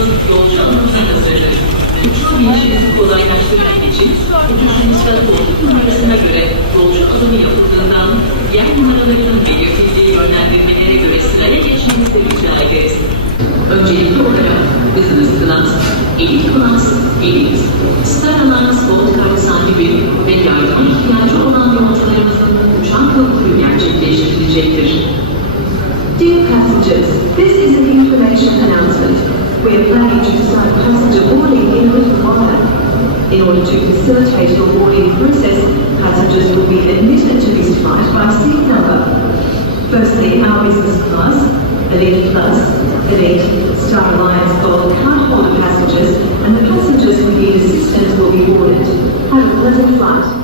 uçağımız yolcu alımına hazırdır. Uçuş bilişinizi kolaylaştırmak için uçuşunuzda koltuk numarasına göre yolcu alımı yapıldığından yer numaralarının belirtildiği yönlendirmelere göre sıraya geçmenizi rica ederiz. Öncelikli olarak business class, elite class, elite, star alliance gold card sahibi ve yardıma ihtiyacı olan yolcularımızın uçak yolculuğu gerçekleştirilecektir. Dear passengers, this is an information announcement. We are planning to start passenger boarding in a little while. In order to facilitate your boarding process, passengers will be admitted to this flight by seat number. Firstly, our business class, Elite Plus, Elite, Star Alliance Gold cardholder passengers, and the passengers who need assistance will be boarded. Have a pleasant flight.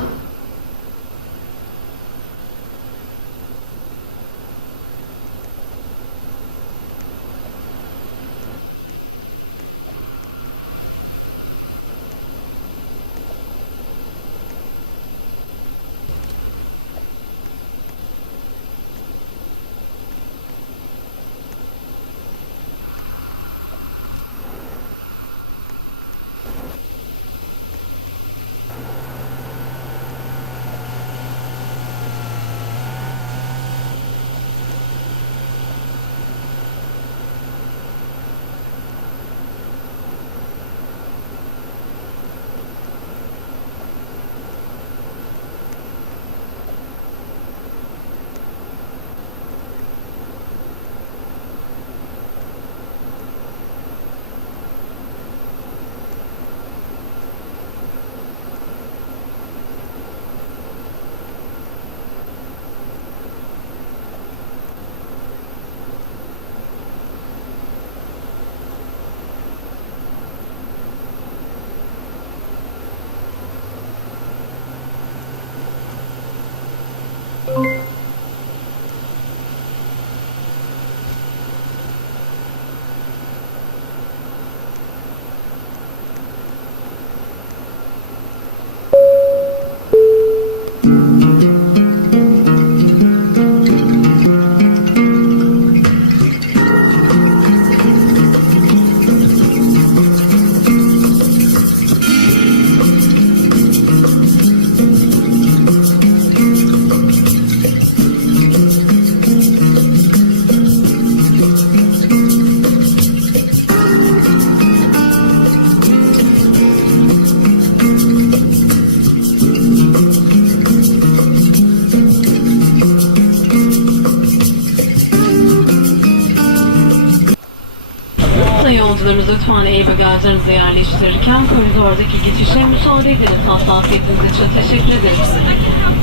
Yolcularımız lütfen ev bagajlarınızı yerleştirirken koridordaki geçişe müsaade ediniz. Hassasiyetiniz için teşekkür ederiz.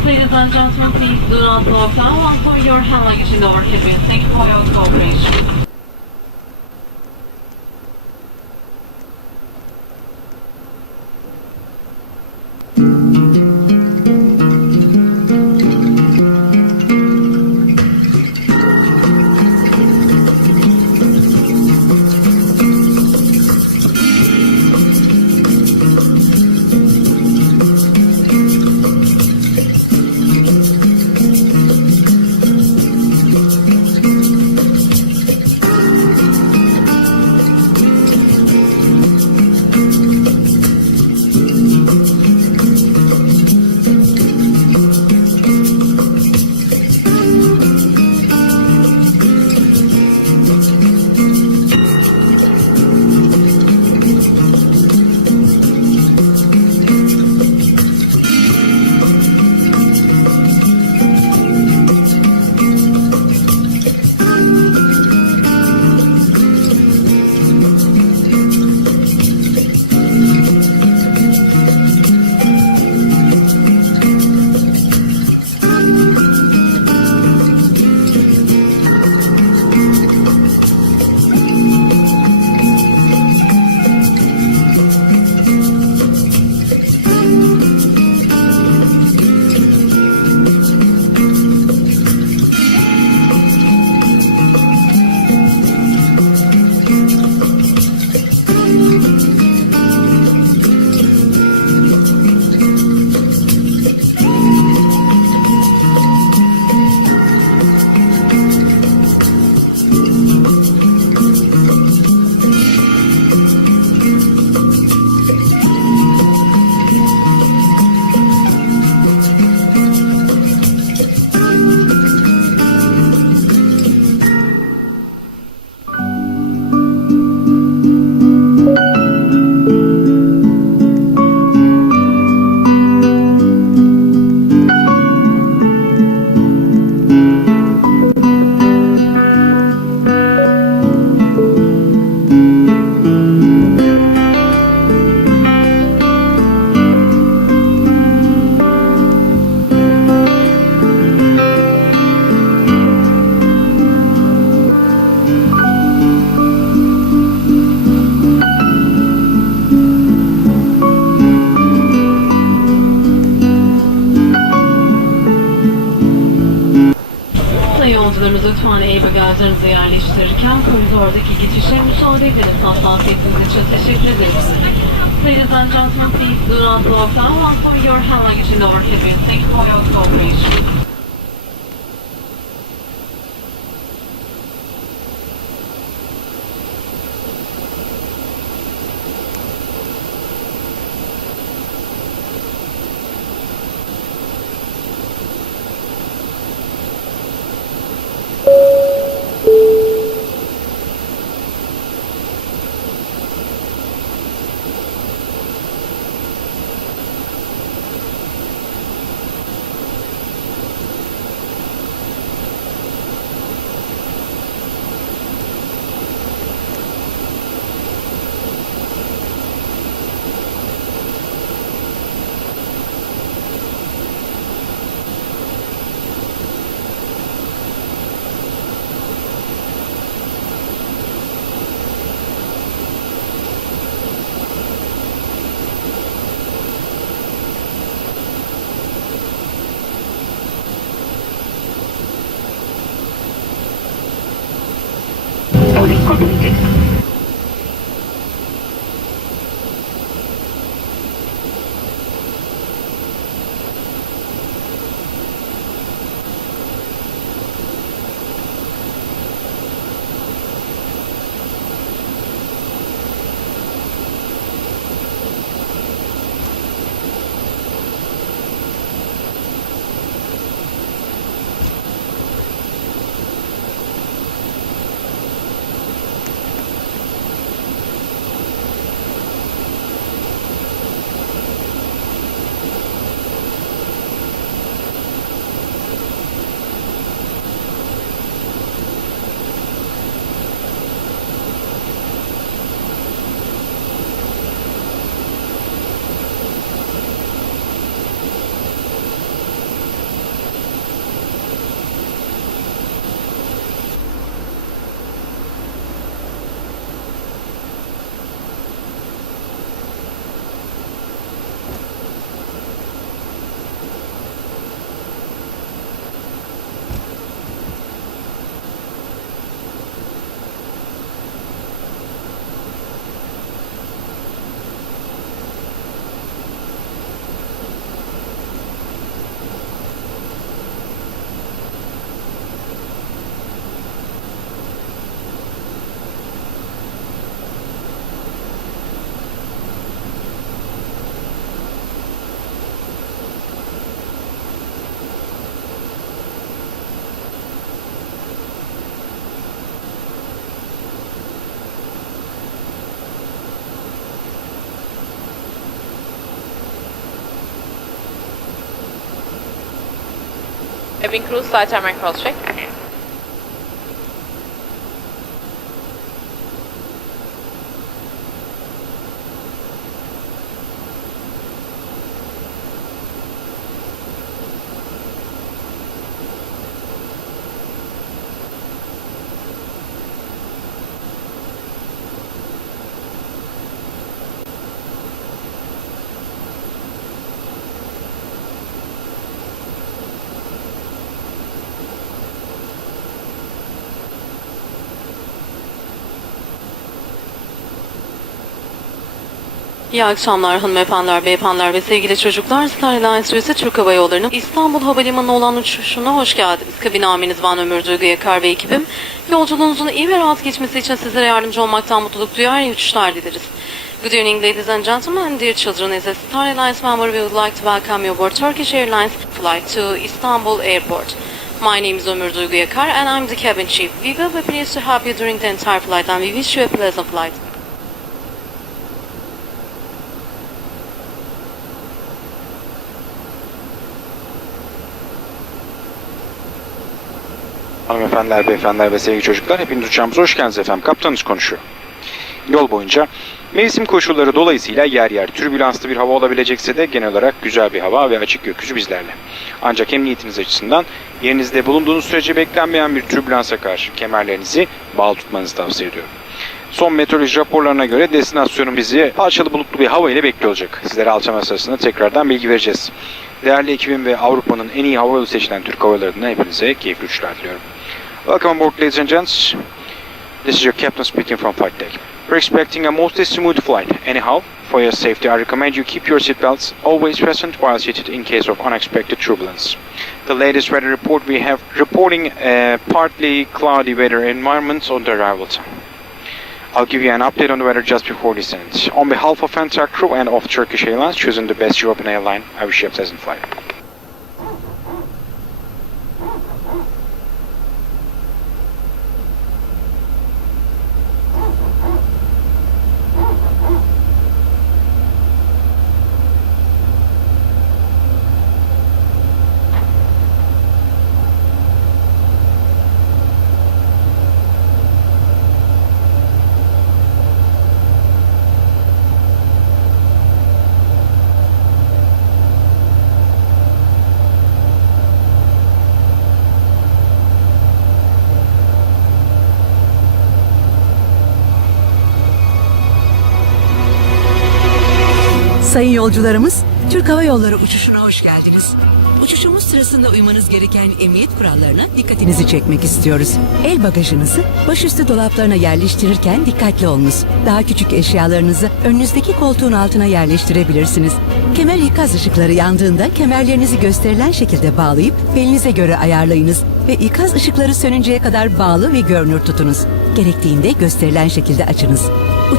Ladies and gentlemen, please do not lock down until your hand luggage in the cabin. Thank you for your cooperation. Yolcularımız lütfen ev bagajlarınızı yerleştirirken koridordaki geçişe müsaade ediniz. Hassasiyetiniz için teşekkür ederiz. Ladies and gentlemen, please do not lock down until your hand luggage in our cabin. Thank you for your cooperation. Cabin crew, slight time and cross check. İyi akşamlar hanımefendiler, beyefendiler ve sevgili çocuklar. Star Airlines üyesi Türk Hava Yolları'nın İstanbul Havalimanı'na olan uçuşuna hoş geldiniz. Kabin amiriniz ben Ömür Duygu Yakar ve ekibim. Yolculuğunuzun iyi ve rahat geçmesi için sizlere yardımcı olmaktan mutluluk duyar, iyi uçuşlar dileriz. Good evening ladies and gentlemen, dear children. As a Star Airlines member, we would like to welcome you aboard Turkish Airlines flight to Istanbul Airport. My name is Ömür Duygu Yakar and I'm the cabin chief. We will be pleased to help you during the entire flight and we wish you a pleasant flight. Hanımefendiler, beyefendiler ve sevgili çocuklar, hepiniz uçağımıza hoş geldiniz efendim. Kaptanınız konuşuyor. Yol boyunca mevsim koşulları dolayısıyla yer yer türbülanslı bir hava olabilecekse de genel olarak güzel bir hava ve açık gökyüzü bizlerle. Ancak emniyetiniz açısından yerinizde bulunduğunuz sürece beklenmeyen bir türbülansa karşı kemerlerinizi bağlı tutmanızı tavsiye ediyorum. Son meteoroloji raporlarına göre destinasyonun bizi parçalı bulutlu bir hava ile bekliyor olacak. Sizlere alçalma sırasında tekrardan bilgi vereceğiz. Değerli ekibim ve Avrupa'nın en iyi havayolu seçilen Türk Hava Yolları'na hepinize keyifli uçuşlar diliyorum. Welcome aboard, ladies and gents. This is your captain speaking from flight deck. We're expecting a mostly smooth flight. Anyhow, for your safety, I recommend you keep your seatbelts always fastened while seated in case of unexpected turbulence. The latest weather report we have reporting a partly cloudy weather environment on the arrival time. I'll give you an update on the weather just before descent. On behalf of entire crew and of Turkish Airlines, choosing the best European airline, I wish you a pleasant flight. Sayın yolcularımız, Türk Hava Yolları uçuşuna hoş geldiniz. Uçuşumuz sırasında uymanız gereken emniyet kurallarına dikkatinizi çekmek istiyoruz. El bagajınızı başüstü dolaplarına yerleştirirken dikkatli olunuz. Daha küçük eşyalarınızı önünüzdeki koltuğun altına yerleştirebilirsiniz. Kemer ikaz ışıkları yandığında kemerlerinizi gösterilen şekilde bağlayıp belinize göre ayarlayınız ve ikaz ışıkları sönünceye kadar bağlı ve görünür tutunuz. Gerektiğinde gösterilen şekilde açınız.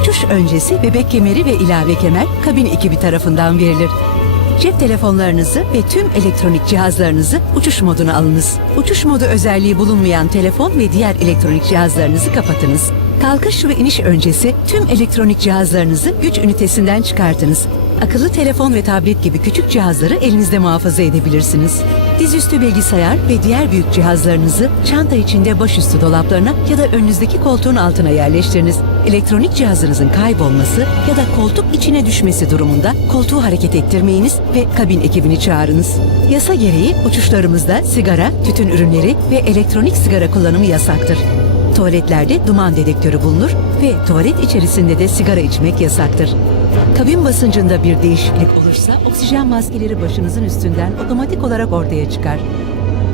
Uçuş öncesi bebek kemeri ve ilave kemer kabin ekibi tarafından verilir. Cep telefonlarınızı ve tüm elektronik cihazlarınızı uçuş moduna alınız. Uçuş modu özelliği bulunmayan telefon ve diğer elektronik cihazlarınızı kapatınız. Kalkış ve iniş öncesi tüm elektronik cihazlarınızı güç ünitesinden çıkartınız. Akıllı telefon ve tablet gibi küçük cihazları elinizde muhafaza edebilirsiniz. Dizüstü bilgisayar ve diğer büyük cihazlarınızı çanta içinde başüstü dolaplarına ya da önünüzdeki koltuğun altına yerleştiriniz. Elektronik cihazınızın kaybolması ya da koltuk içine düşmesi durumunda koltuğu hareket ettirmeyiniz ve kabin ekibini çağırınız. Yasa gereği uçuşlarımızda sigara, tütün ürünleri ve elektronik sigara kullanımı yasaktır. Tuvaletlerde duman dedektörü bulunur ve tuvalet içerisinde de sigara içmek yasaktır. Kabin basıncında bir değişiklik olursa oksijen maskeleri başınızın üstünden otomatik olarak ortaya çıkar.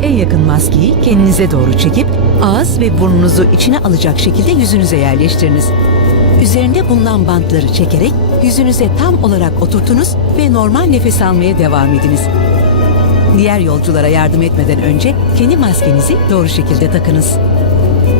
En yakın maskeyi kendinize doğru çekip ağız ve burnunuzu içine alacak şekilde yüzünüze yerleştiriniz. Üzerinde bulunan bantları çekerek yüzünüze tam olarak oturtunuz ve normal nefes almaya devam ediniz. Diğer yolculara yardım etmeden önce kendi maskenizi doğru şekilde takınız.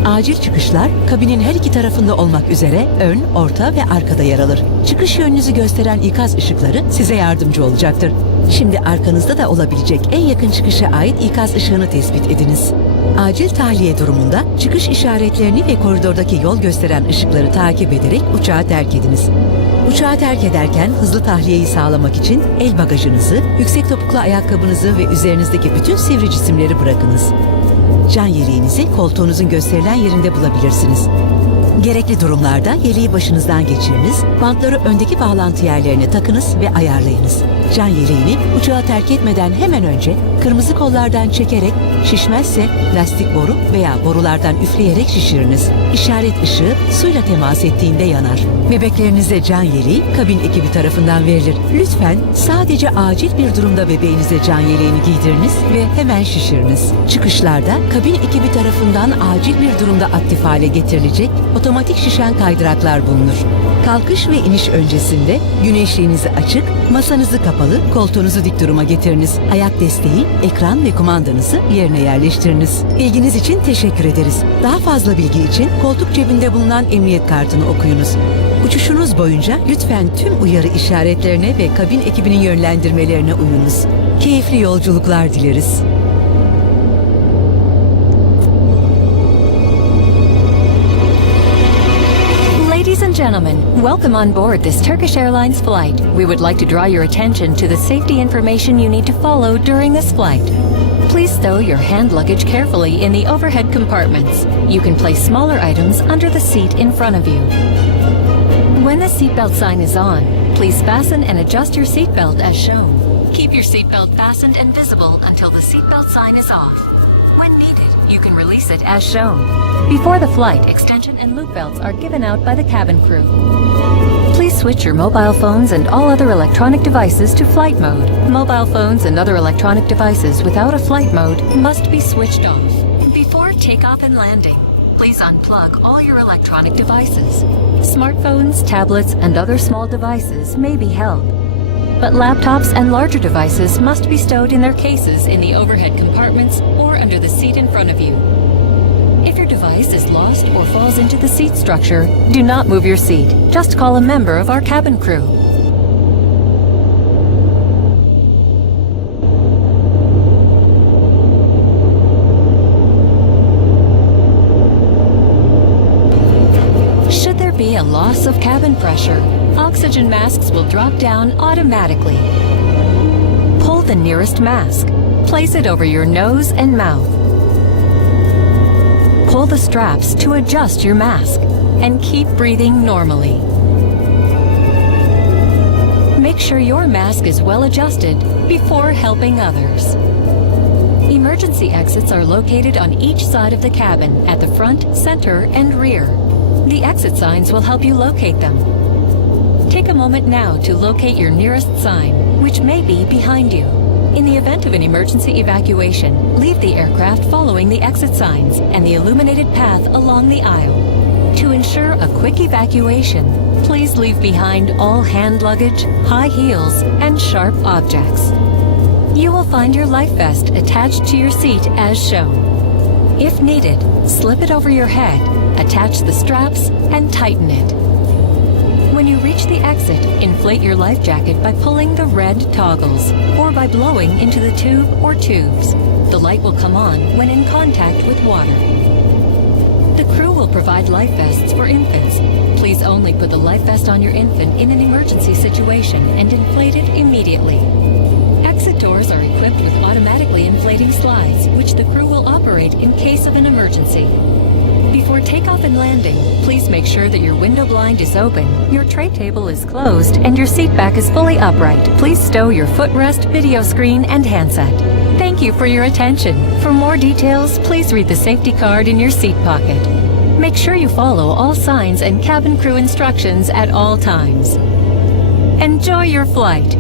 Acil çıkışlar kabinin her iki tarafında olmak üzere ön, orta ve arkada yer alır. Çıkış yönünüzü gösteren ikaz ışıkları size yardımcı olacaktır. Şimdi arkanızda da olabilecek en yakın çıkışa ait ikaz ışığını tespit ediniz. Acil tahliye durumunda çıkış işaretlerini ve koridordaki yol gösteren ışıkları takip ederek uçağı terk ediniz. Uçağı terk ederken hızlı tahliyeyi sağlamak için el bagajınızı, yüksek topuklu ayakkabınızı ve üzerinizdeki bütün sivri cisimleri bırakınız. Can yeleğinizi koltuğunuzun gösterilen yerinde bulabilirsiniz. Gerekli durumlarda yeleği başınızdan geçiriniz, bantları öndeki bağlantı yerlerine takınız ve ayarlayınız. Can yeleğini uçağı terk etmeden hemen önce kırmızı kollardan çekerek, şişmezse lastik boru veya borulardan üfleyerek şişiriniz. İşaret ışığı suyla temas ettiğinde yanar. Bebeklerinize can yeleği kabin ekibi tarafından verilir. Lütfen sadece acil bir durumda bebeğinize can yeleğini giydiriniz ve hemen şişiriniz. Çıkışlarda kabin ekibi tarafından acil bir durumda aktif hale getirilecek otomatik şişen kaydıraklar bulunur. Kalkış ve iniş öncesinde güneşliğinizi açık, masanızı kapalı, koltuğunuzu dik duruma getiriniz. Ayak desteği, ekran ve kumandanızı yerine yerleştiriniz. İlginiz için teşekkür ederiz. Daha fazla bilgi için koltuk cebinde bulunan emniyet kartını okuyunuz. Uçuşunuz boyunca lütfen tüm uyarı işaretlerine ve kabin ekibinin yönlendirmelerine uyunuz. Keyifli yolculuklar dileriz. Ladies and gentlemen, welcome on board this Turkish Airlines flight. We would like to draw your attention to the safety information you need to follow during this flight. Please stow your hand luggage carefully in the overhead compartments. You can place smaller items under the seat in front of you. When the seatbelt sign is on, please fasten and adjust your seatbelt as shown. Keep your seatbelt fastened and visible until the seatbelt sign is off. When needed, you can release it as shown. Before the flight, extension and loop belts are given out by the cabin crew. Please switch your mobile phones and all other electronic devices to flight mode. Mobile phones and other electronic devices without a flight mode must be switched off. Before Takeoff and landing. Please unplug all your electronic devices. Smartphones, tablets, and other small devices may be held, but laptops and larger devices must be stowed in their cases in the overhead compartments or under the seat in front of you. If your device is lost or falls into the seat structure, do not move your seat. Just call a member of our cabin crew. Should there be a loss of cabin pressure, oxygen masks will drop down automatically. Pull the nearest mask. Place it over your nose and mouth. Pull the straps to adjust your mask and keep breathing normally. Make sure your mask is well adjusted before helping others. Emergency exits are located on each side of the cabin at the front, center, and rear. The exit signs will help you locate them. Take a moment now to locate your nearest sign, which may be behind you. In the event of an emergency evacuation, leave the aircraft following the exit signs and the illuminated path along the aisle. To ensure a quick evacuation, please leave behind all hand luggage, high heels, and sharp objects. You will find your life vest attached to your seat as shown. If needed, slip it over your head, attach the straps, and tighten it. When you reach the exit, inflate your life jacket by pulling the red toggles or by blowing into the tube or tubes. The light will come on when in contact with water. The crew will provide life vests for infants. Please only put the life vest on your infant in an emergency situation and inflate it immediately. Exit doors are equipped with automatically inflating slides, which the crew will operate in case of an emergency. Before takeoff and landing, please make sure that your window blind is open, your tray table is closed, and your seat back is fully upright. Please stow your footrest, video screen, and handset. Thank you for your attention. For more details, please read the safety card in your seat pocket. Make sure you follow all signs and cabin crew instructions at all times. Enjoy your flight.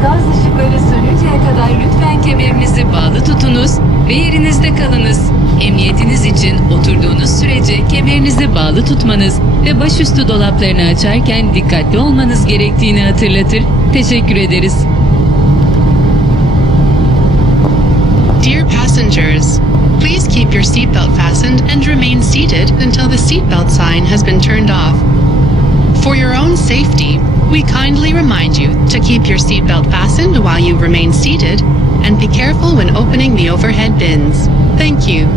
İkaz ışıkları sönünceye kadar lütfen kemerinizi bağlı tutunuz ve yerinizde kalınız. Emniyetiniz için oturduğunuz sürece kemerinizi bağlı tutmanız ve başüstü dolaplarını açarken dikkatli olmanız gerektiğini hatırlatır. Teşekkür ederiz. Dear passengers, please keep your seatbelt fastened and remain seated until the seatbelt sign has been turned off. For your own safety, we kindly remind you to keep your seatbelt fastened while you remain seated and be careful when opening the overhead bins. Thank you.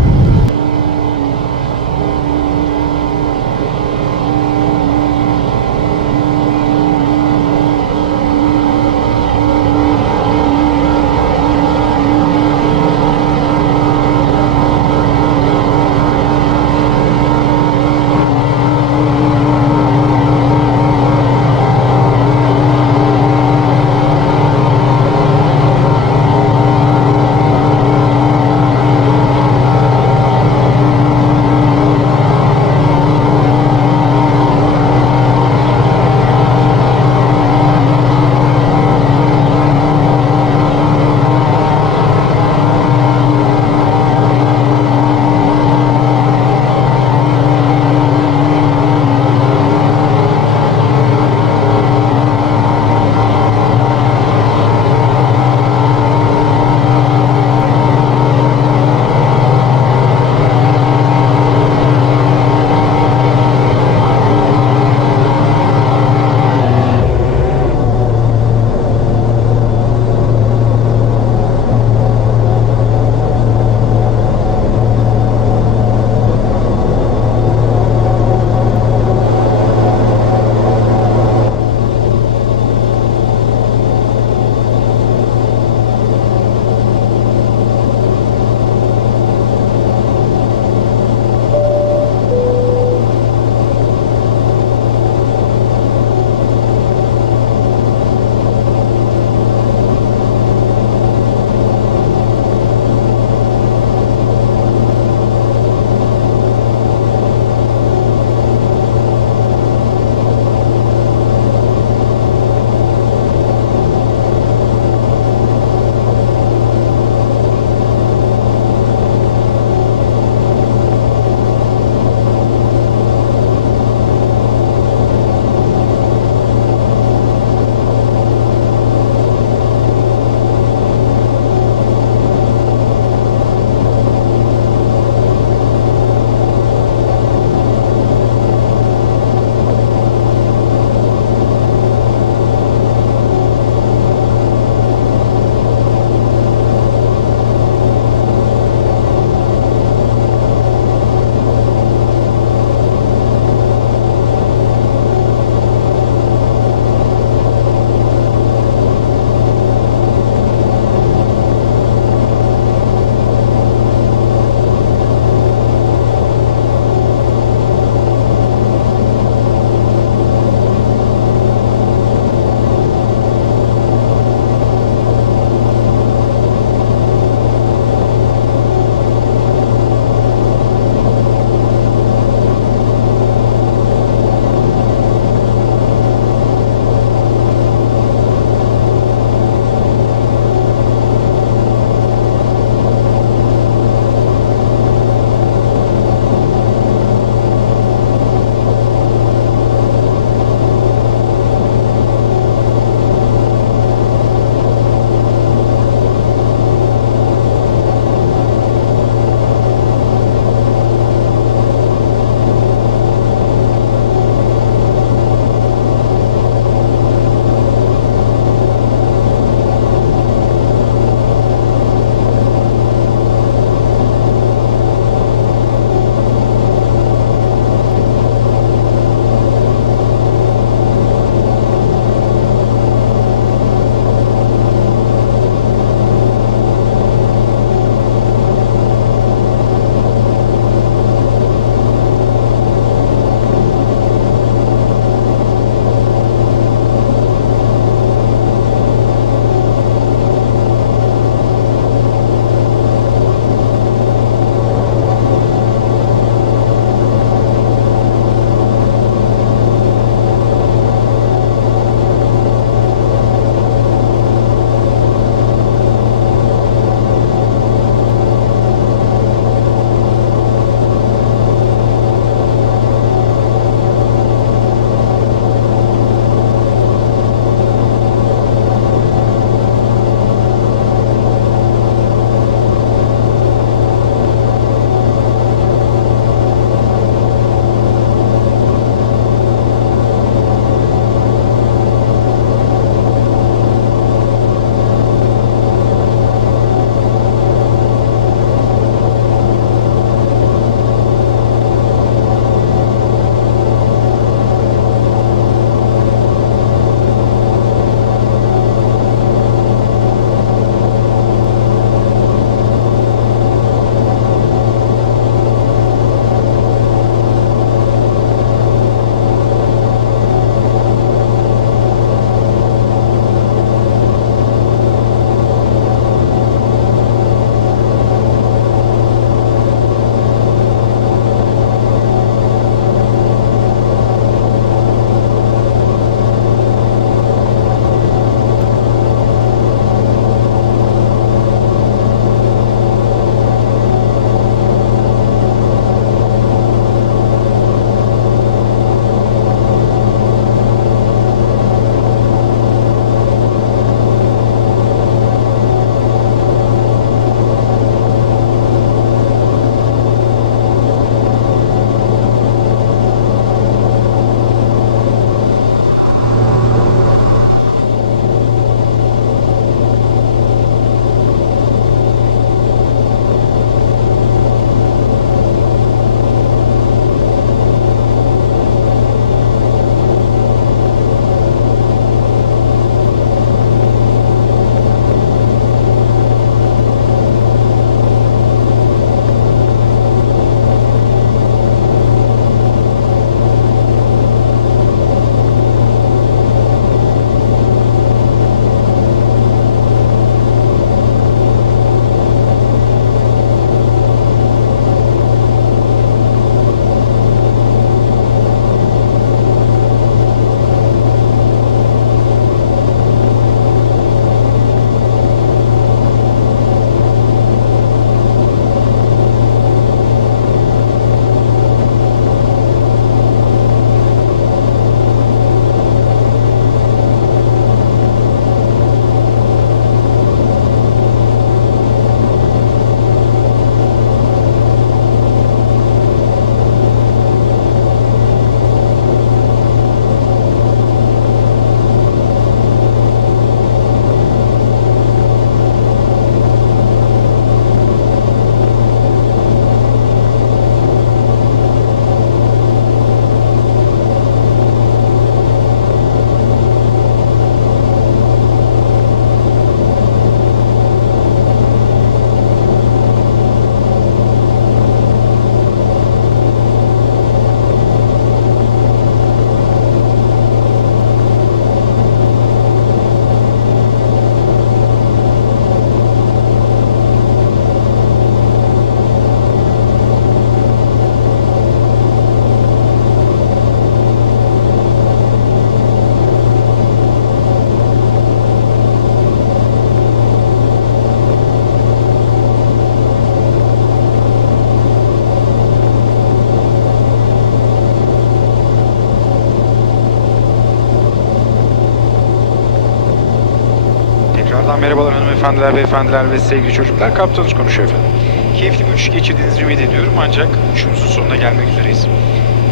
Tekrardan merhabalar hanımefendiler, beyefendiler ve sevgili çocuklar. Kaptanınız konuşuyor efendim. Keyifli bir uçuş geçirdiğinizi ümit ediyorum ancak uçuşumuzun sonuna gelmek üzereyiz.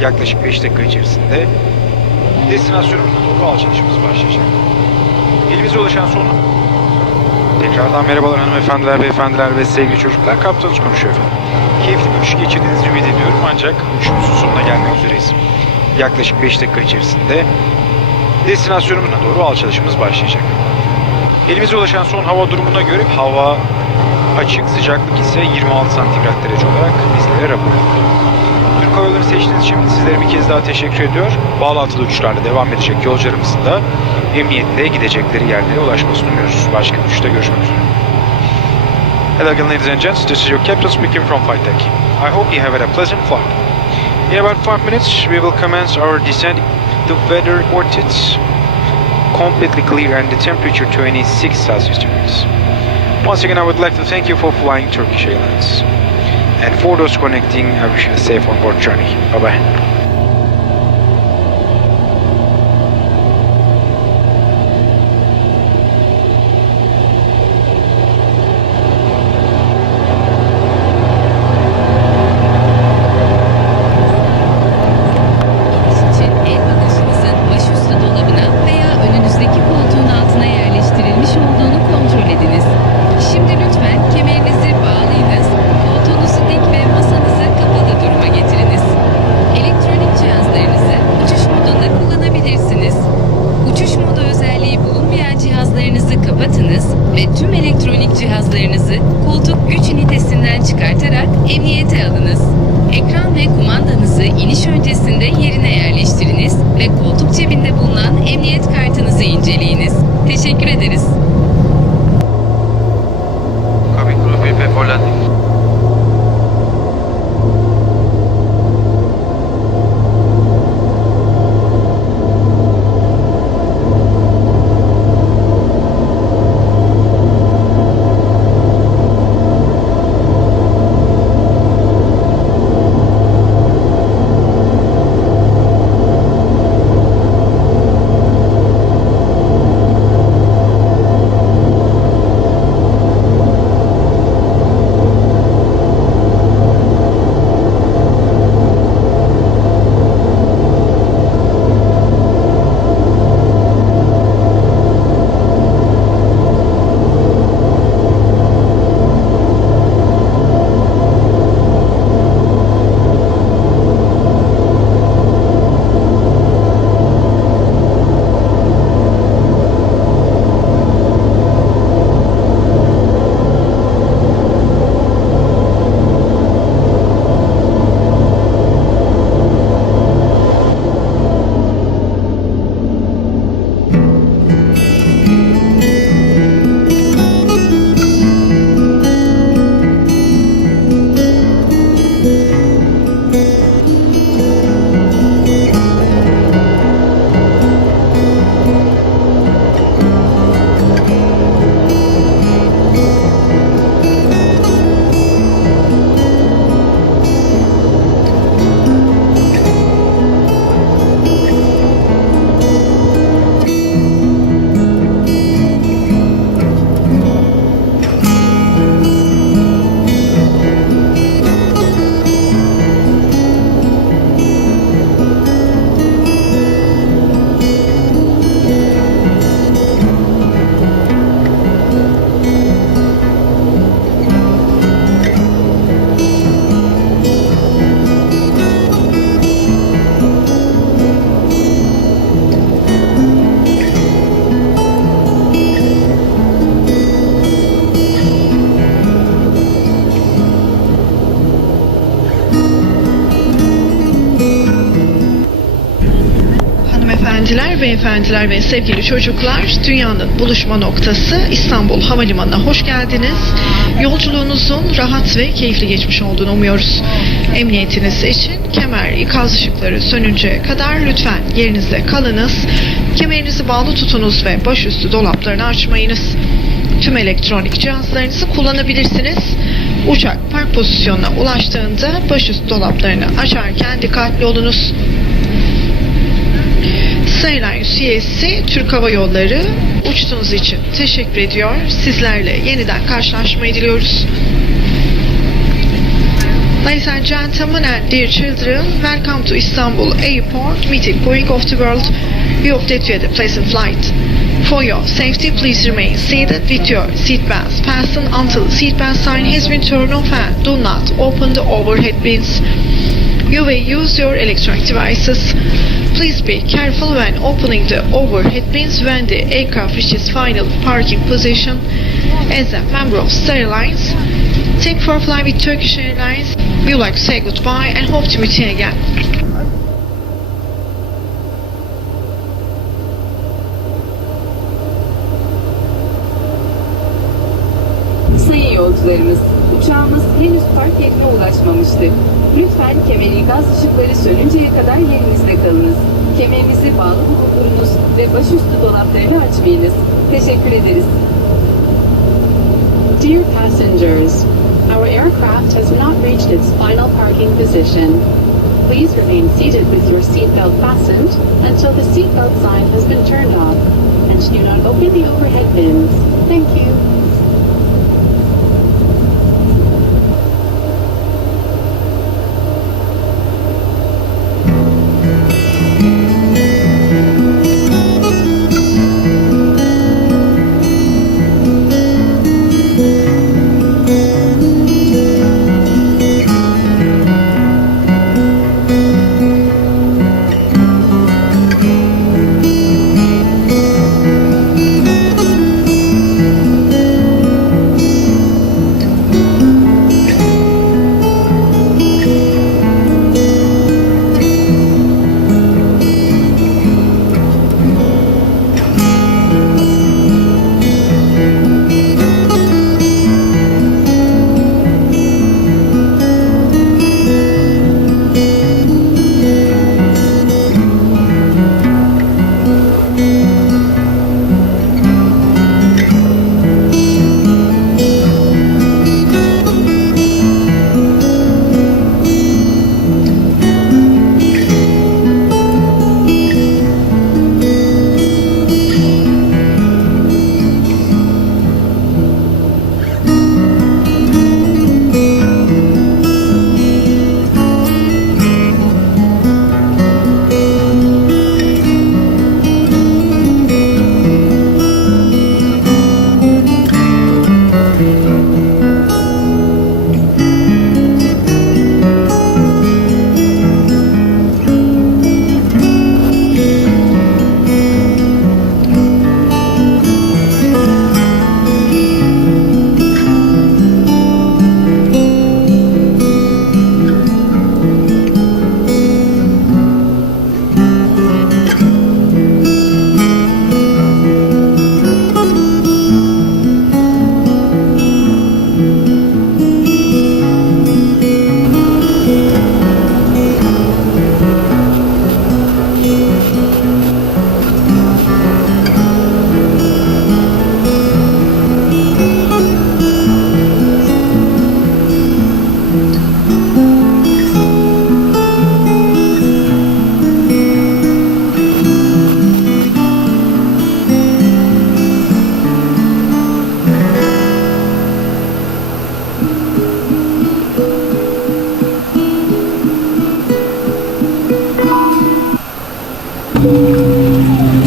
Yaklaşık 5 dakika içerisinde destinasyonumuza doğru alçalışımız başlayacak. Elimize ulaşan son... Tekrardan merhabalar hanımefendiler, beyefendiler ve sevgili çocuklar. Kaptanınız konuşuyor efendim. Keyifli bir uçuş geçirdiğinizi ümit ediyorum ancak uçuşumuzun sonuna gelmek üzereyiz. Yaklaşık 5 dakika içerisinde destinasyonumuza doğru alçalışımız başlayacak. Elimize ulaşan son hava durumuna göre hava açık, sıcaklık ise 26 santigrat derece olarak bizlere rapor edildi. Türk Hava Yolları'nı seçtiğiniz için sizlere bir kez daha teşekkür ediyor. Bağlantılı uçuşlarla devam edecek yolcularımızın da emniyetle gidecekleri yerlere ulaşmasını umuyoruz. Başka bir uçuşta görüşmek üzere. Hello again ladies and gents, this is your captain speaking from Flight Deck. I hope you have had a pleasant flight. In about 5 minutes we will commence our descent. The weather reports it's completely clear and the temperature 26 Celsius degrees. Once again, I would like to thank you for flying Turkish Airlines. And for those connecting, I wish you a safe onboard journey. Bye-bye. ve tüm elektronik cihazlarınızı koltuk güç ünitesinden çıkartarak emniyete alınız. Ekran ve kumandanızı iniş öncesinde yerine yerleştiriniz ve koltuk cebinde bulunan emniyet kartınızı inceleyiniz. Teşekkür ederiz. Cabin crew prepare for landing. Beyefendiler ve sevgili çocuklar, dünyanın buluşma noktası İstanbul Havalimanı'na hoş geldiniz. Yolculuğunuzun rahat ve keyifli geçmiş olduğunu umuyoruz. Emniyetiniz için kemer ikaz ışıkları sönünceye kadar lütfen yerinizde kalınız. Kemerinizi bağlı tutunuz ve başüstü dolaplarını açmayınız. Tüm elektronik cihazlarınızı kullanabilirsiniz. Uçak park pozisyonuna ulaştığında başüstü dolaplarını açarken dikkatli olunuz. Airlines üyesi Türk Hava Yolları uçtuğunuz için teşekkür ediyor. Sizlerle yeniden karşılaşmayı diliyoruz. Ladies and gentlemen and dear children, welcome to Istanbul Airport, meeting going of the world. We update you at the pleasant flight. For your safety, please remain seated with your seatbelts fastened until the seatbelt sign has been turned off and do not open the overhead bins. You may use your electronic devices. Please be careful when opening the overhead bins when the aircraft reaches final parking position. As a member of Airlines, thank you for flying with Turkish Airlines. We would like to say goodbye and hope to meet you again. Sayın yolcularımız, uçağımız henüz park yerine ulaşmamıştır. Lütfen kemeri ikaz ışıkları sönünceye kadar yerinizde kalınız. Kemerinizi bağlı bulundurunuz ve başüstü dolaplarını açmayınız. Teşekkür ederiz. Dear passengers, our aircraft has not reached its final parking position. Please remain seated with your seatbelt fastened until the seatbelt sign has been turned off, and do not open the overhead bins. Thank you.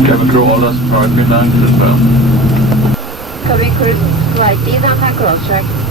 Cabin crew, all us private lines as well. Cabin crew, flight is on control track.